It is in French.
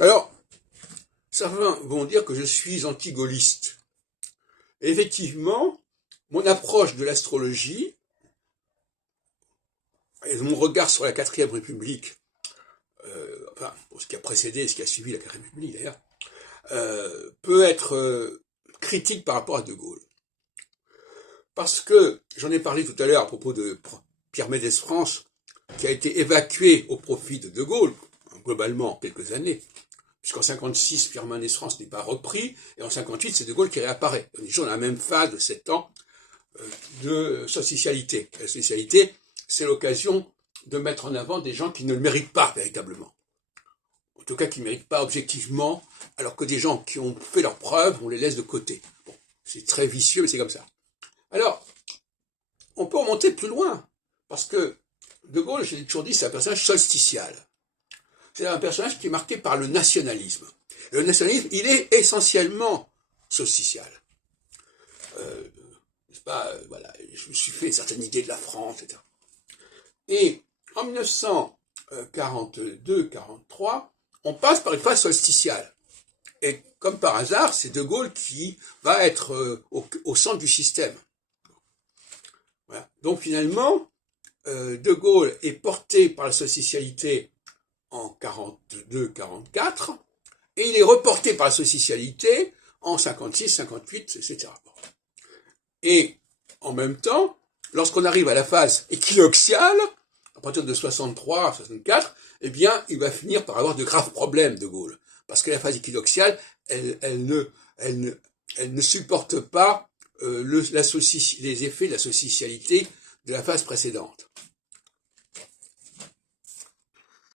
Alors, certains vont dire que je suis anti-gaulliste. Effectivement, mon approche de l'astrologie et mon regard sur la 4e République, enfin, pour ce qui a précédé et ce qui a suivi la 4e République d'ailleurs, peut être critique par rapport à De Gaulle. Parce que, j'en ai parlé tout à l'heure à propos de Pierre Mendès France, qui a été évacué au profit de De Gaulle, globalement, quelques années, puisqu'en 56, Pierre Mendès France n'est pas repris, et en 58, c'est De Gaulle qui réapparaît. On est toujours dans la même phase de 7 ans de socialité. La socialité, c'est l'occasion de mettre en avant des gens qui ne le méritent pas véritablement. En tout cas, qui ne méritent pas objectivement, alors que des gens qui ont fait leurs preuves, on les laisse de côté. Bon, c'est très vicieux, mais c'est comme ça. Alors, on peut remonter plus loin, parce que De Gaulle, j'ai toujours dit, c'est un personnage solsticial. C'est un personnage qui est marqué par le nationalisme. Le nationalisme, il est essentiellement solsticial. N'est-ce pas, voilà, je me suis fait une certaine idée de la France, etc. Et en 1942-43, on passe par une phase solsticiale. Et comme par hasard, c'est De Gaulle qui va être au centre du système. Voilà. Donc finalement, De Gaulle est porté par la socialité en 42-44, et il est reporté par la socialité en 56, 58, etc. Et en même temps, lorsqu'on arrive à la phase équinoxiale, à partir de 63 à 64, eh bien, il va finir par avoir de graves problèmes, De Gaulle. Parce que la phase équinoxiale, elle ne supporte pas les effets de la socialité de la phase précédente.